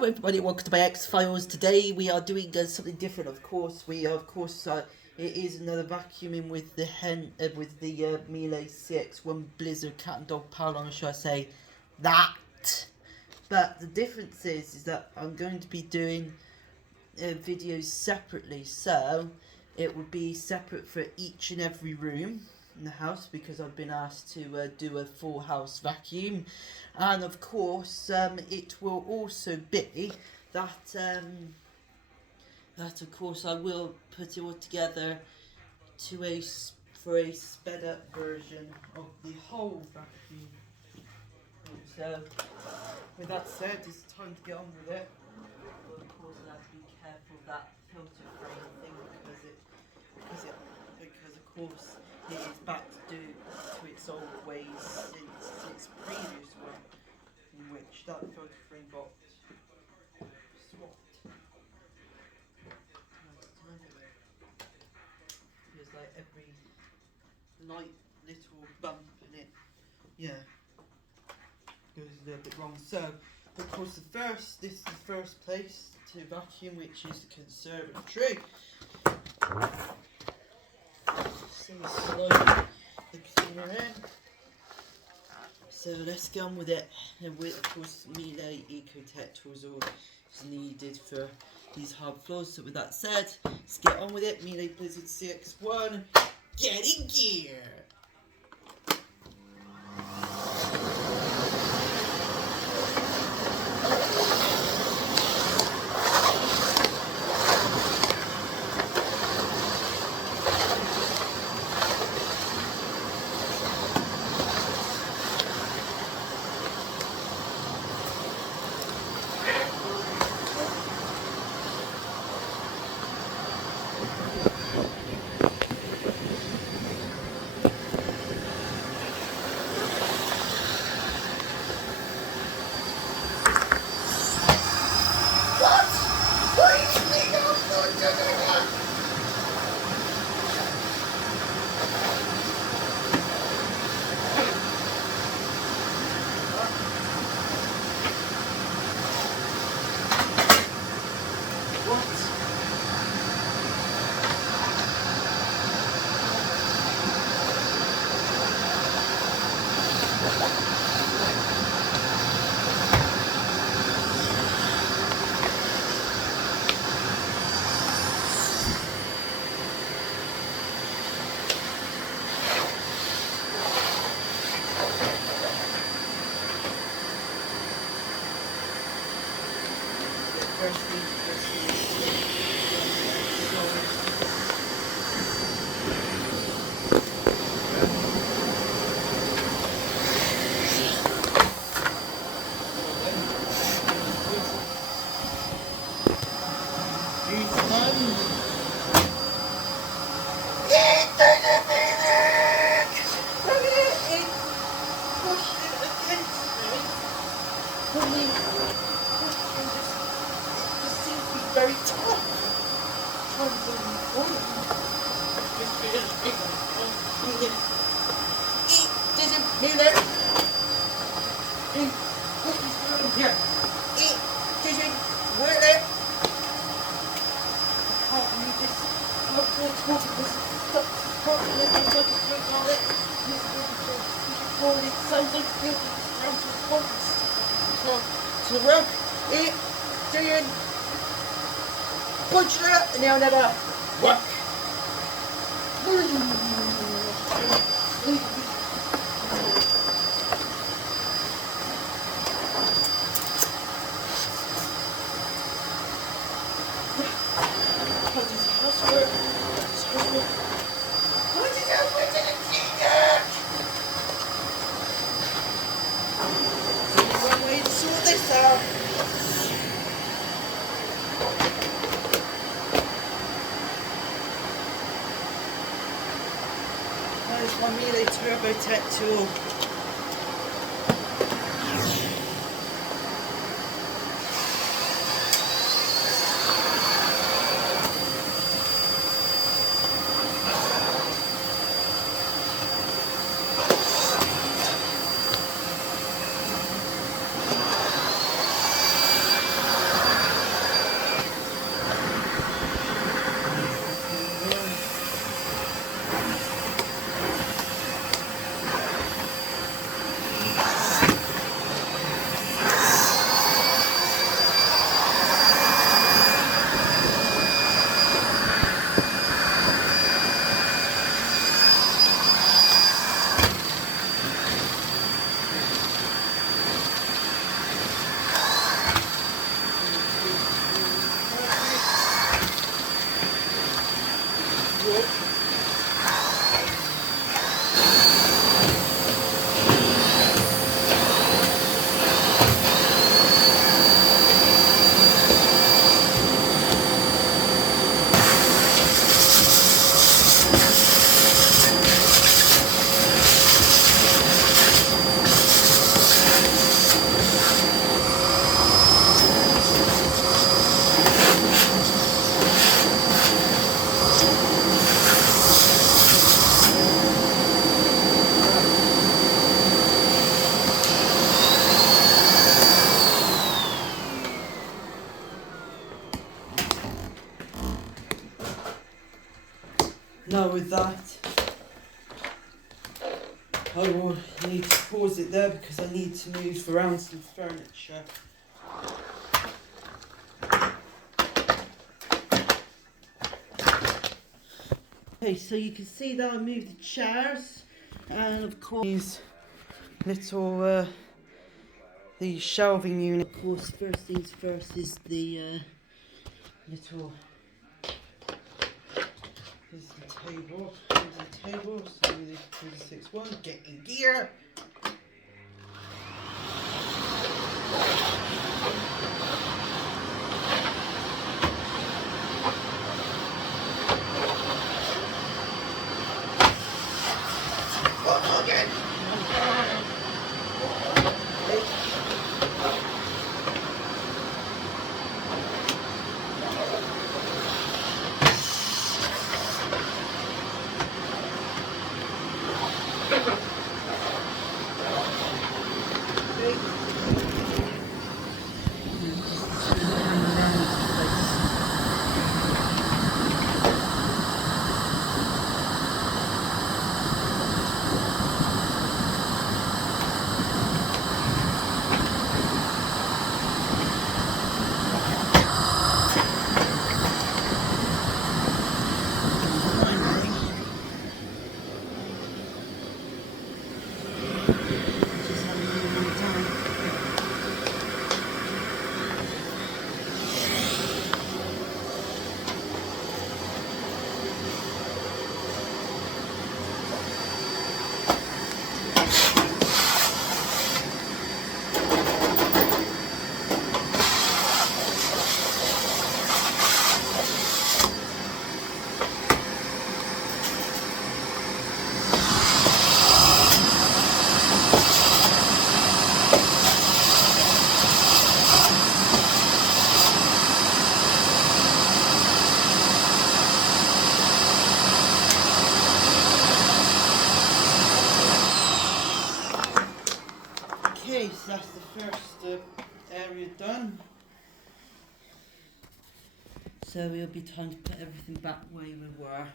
Hello everybody, welcome to my X-Files. Today we are doing something different, of course. It is another vacuuming with the Miele Cx1 Blizzard cat and dog power line, or should I say that. But the difference is that I'm going to be doing videos separately, so it will be separate for each and every room in the house because I've been asked to do a full house vacuum, and of course it will also be that of course I will put it all together for a sped up version of the whole vacuum. So with that said, it's time to get on with it. But of course I have to be careful of that filter frame thing because of course it is back to its old ways since its previous one, in which that filter frame got swapped. There's like every light little bump in it, goes a little bit wrong. So of course this is the first place to vacuum, which is the conservatory. So slowly the cleaner in. So let's get on with it. And with, of course, Miele Ecotech tools all is needed for these hard floors. So with that said, let's get on with it. Miele Blizzard Cx1, get in gear! Very tough. Punch that and now never work. Sort this out. There's my Miele Turbo Tech tool. Now with that, I will need to pause it there because I need to move around some furniture. Okay, so you can see that I moved the chairs, and of course these little the shelving unit. Of course, first things first is the little. Here's the table. Here's the table. So the Cx1, get in gear. Okay, so that's the first area done. So it'll be time to put everything back where we were.